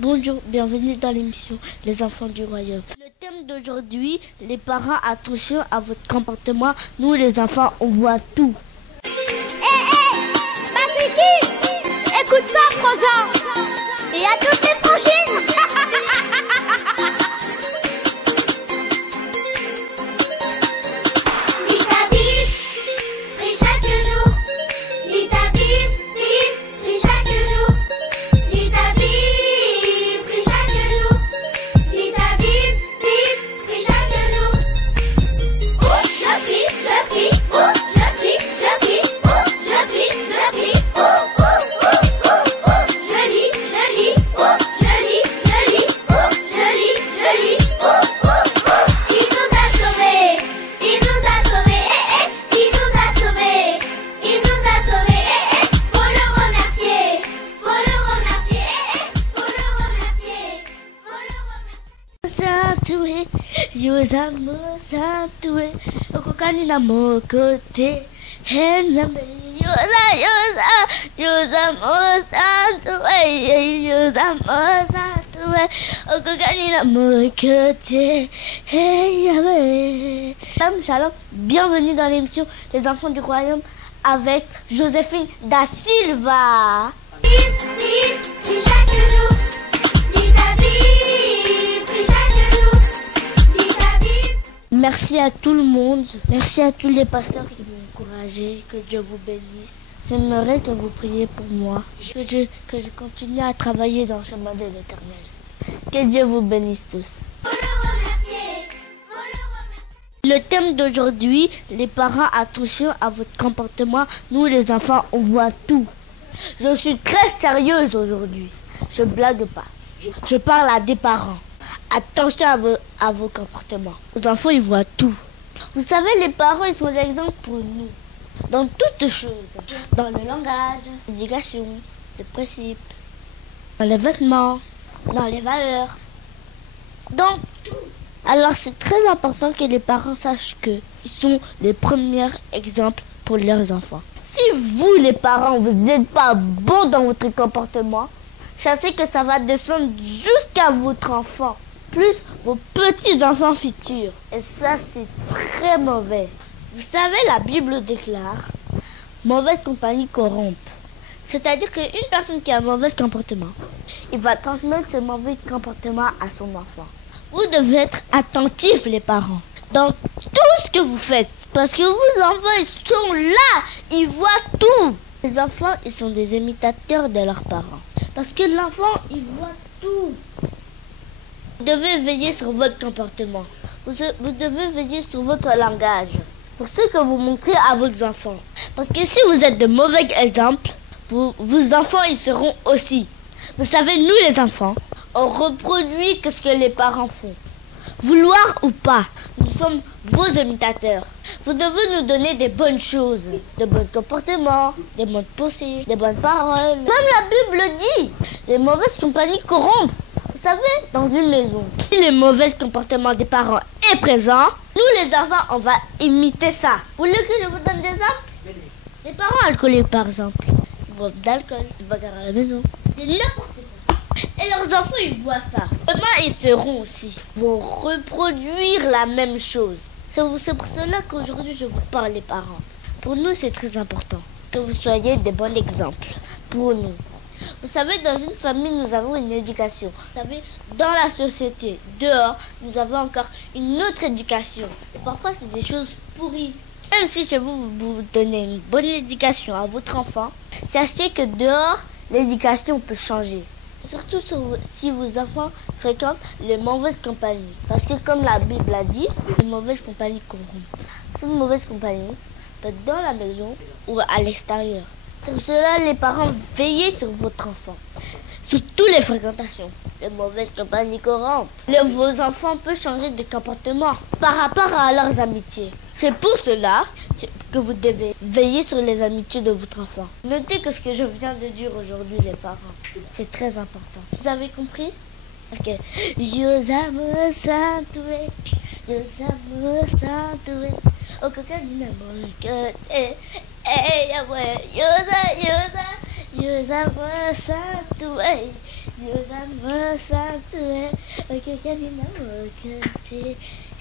Bonjour, bienvenue dans l'émission Les enfants du royaume. Le thème d'aujourd'hui, les parents, attention à votre comportement. Nous les enfants, on voit tout. Patricky, écoute ça, Froza. Et à toutes les frangines. Lis ta Bible, prie chaque jour. Lis ta Bible, prie chaque jour. Lis ta Bible, prie chaque jour. Lis ta Bible, prie chaque jour. Oh, je prie, oh, je prie, oh, je prie, oh, oh, oh, oh, oh. Je lis, oh, je lis, oh, je lis, oh, oh, oh. Il nous a sauvés, il nous a sauvés, il nous a sauvés, il nous a sauvés, faut le remercier, faut le remercier, faut le remercier, faut le remercier. Santué, Yosamo Santué, Okokani na mokote, Henzambe, Yosamo Santué, Yosamo Santué, Okokani na mokote, Hey, Shalom, bienvenue dans l'émission Les enfants du royaume avec Joséphine da Silva. Prie chaque jour, lis ta Bible, prie chaque jour, lis ta Bible. Merci à tout le monde, merci à tous les pasteurs qui m'ont encouragé, que Dieu vous bénisse. J'aimerais que vous priez pour moi, que je continue à travailler dans le chemin de l'Éternel. Que Dieu vous bénisse tous. Faut le remercier, faut le remercier. Le thème d'aujourd'hui, les parents, attention à votre comportement. Nous les enfants, on voit tout. Je suis très sérieuse aujourd'hui. Je blague pas. Je parle à des parents. Attention à vos comportements. Vos enfants, ils voient tout. Vous savez, les parents, ils sont l'exemple pour nous. Dans toutes choses. Dans le langage, l'éducation, les principes, dans les vêtements, dans les valeurs. Dans tout. Alors, c'est très important que les parents sachent qu'ils sont les premiers exemples pour leurs enfants. Si vous, les parents, vous n'êtes pas bons dans votre comportement, sachez que ça va descendre jusqu'à votre enfant, plus vos petits-enfants futurs. Et ça, c'est très mauvais. Vous savez, la Bible déclare « Mauvaise compagnie corrompt ». C'est-à-dire qu'une personne qui a un mauvais comportement, il va transmettre ce mauvais comportement à son enfant. Vous devez être attentifs, les parents, dans tout ce que vous faites. Parce que vos enfants, ils sont là, ils voient tout. Les enfants, ils sont des imitateurs de leurs parents. Parce que l'enfant, il voit tout. Vous devez veiller sur votre comportement. Vous devez veiller sur votre langage. Pour ce que vous montrez à vos enfants. Parce que si vous êtes de mauvais exemples, vos enfants, ils seront aussi. Vous savez, nous les enfants, on reproduit que ce que les parents font. Vouloir ou pas, nous sommes vos imitateurs. Vous devez nous donner des bonnes choses, de bons comportements, des bonnes pensées, des bonnes paroles. Même la Bible dit, les mauvaises compagnies corrompent. Vous savez, dans une maison, si le mauvais comportement des parents est présent, nous les enfants, on va imiter ça. Vous voulez que je vous donne des exemples? Les parents alcooliques, par exemple, ils boivent d'alcool, ils bagarrent à la maison. C'est n'importe quoi. Et leurs enfants, ils voient ça. Demain, ils seront aussi. Ils vont reproduire la même chose. C'est pour cela qu'aujourd'hui, je vous parle, les parents. Pour nous, c'est très important que vous soyez des bons exemples pour nous. Vous savez, dans une famille, nous avons une éducation. Vous savez, dans la société, dehors, nous avons encore une autre éducation. Et parfois, c'est des choses pourries. Même si chez vous, vous donnez une bonne éducation à votre enfant, sachez que dehors, l'éducation peut changer. Surtout si vos enfants fréquentent les mauvaises compagnies. Parce que comme la Bible a dit, les mauvaises compagnies corrompent. Cette mauvaise compagnie peut être dans la maison ou à l'extérieur. C'est pour cela les parents veillez sur votre enfant. Sur toutes les fréquentations. Les mauvaises compagnies corrompent. Vos enfants peuvent changer de comportement par rapport à leurs amitiés. C'est pour cela que vous devez veiller sur les amitiés de votre enfant. Notez que ce que je viens de dire aujourd'hui, les parents, c'est très important. Vous avez compris? Ok. Yosamo Santué, Yosamo Santué, Okokani na mokote, Yosamo Santué, Dieu me sainte, que canina moquette,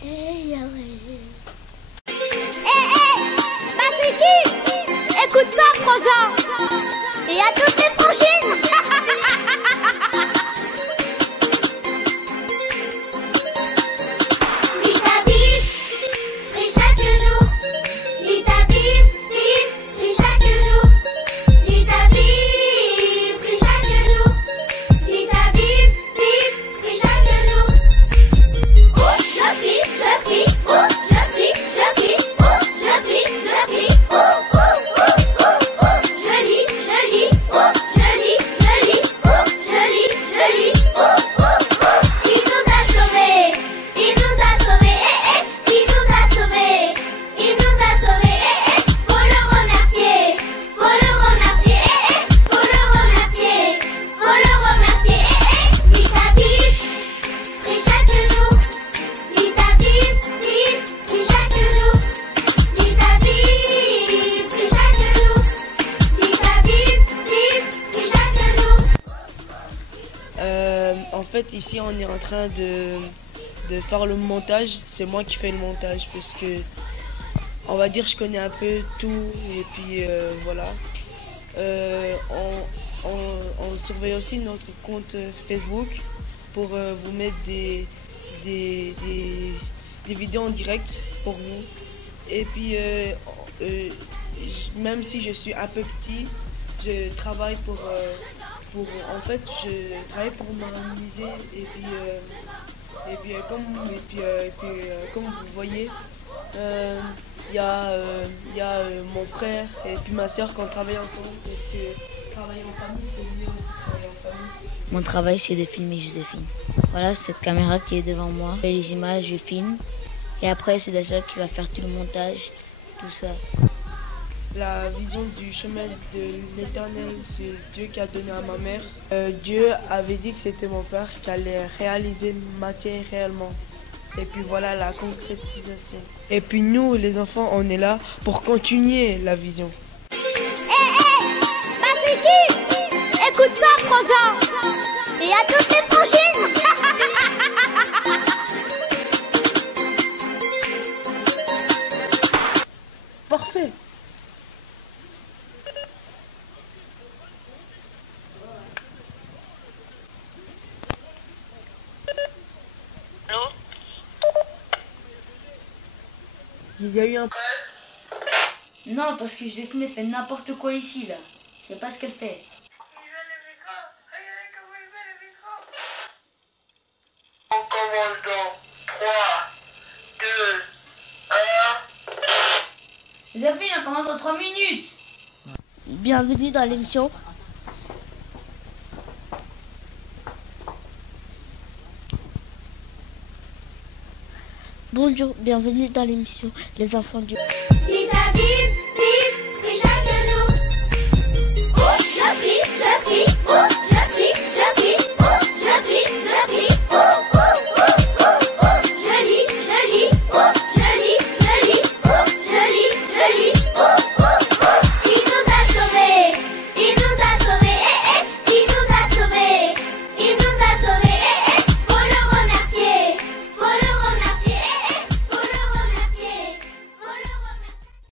hey Yahweh. Patricky, écoute ça, Froza. Et à toutes les frangines. Lis ta Bible, prie chaque jour. Lis ta Bible, prie chaque jour. Lis ta Bible, prie chaque jour. Lis ta Bible, prie chaque jour. Oh, je prie, oh, je prie, je prie, oh, je prie, je prie, oh, oh, oh, oh, oh, je lis, oh, je lis, oh, je lis, oh, oh, oh. Il nous a sauvés, il nous a sauvés, il nous a sauvés, il nous a sauvés, faut le remercier, faut le remercier, faut le remercier, faut le remercier. Lis ta Bible, prie chaque jour. Lis ta Bible, prie chaque jour. Lis ta Bible, prie chaque jour. Lis ta Bible, prie chaque jour. En fait, ici, on est en train de faire le montage. C'est moi qui fais le montage parce que, on va dire, je connais un peu tout. Et puis, voilà. On surveille aussi notre compte Facebook pour vous mettre des vidéos en direct pour vous. Et puis, même si je suis un peu petit, je travaille en fait, je travaille pour m'organiser et puis comme vous voyez, il y a mon frère et puis ma soeur qui ont travaillé ensemble parce que travailler en famille, c'est mieux aussi travailler en famille. Mon travail, c'est de filmer Joséphine. Voilà, cette caméra qui est devant moi. Je fais les images, je filme. Et après, c'est Dasha qui va faire tout le montage, tout ça. La vision du chemin de l'Éternel, c'est Dieu qui a donné à ma mère. Dieu avait dit que c'était mon père qui allait réaliser matériellement. Et puis voilà la concrétisation. Et puis nous, les enfants, on est là pour continuer la vision. Patricky, écoute ça, Froza. Et à toutes les frangines. Parfait. Allô? Il y a eu un... Non, parce que Joséphine, elle fait n'importe quoi ici, là. Je sais pas ce qu'elle fait. On commence dans 3, 2, 1. Joséphine, elle commence dans 3 minutes. Bienvenue dans l'émission. Bonjour, bienvenue dans l'émission Les enfants du... Lis ta Bible,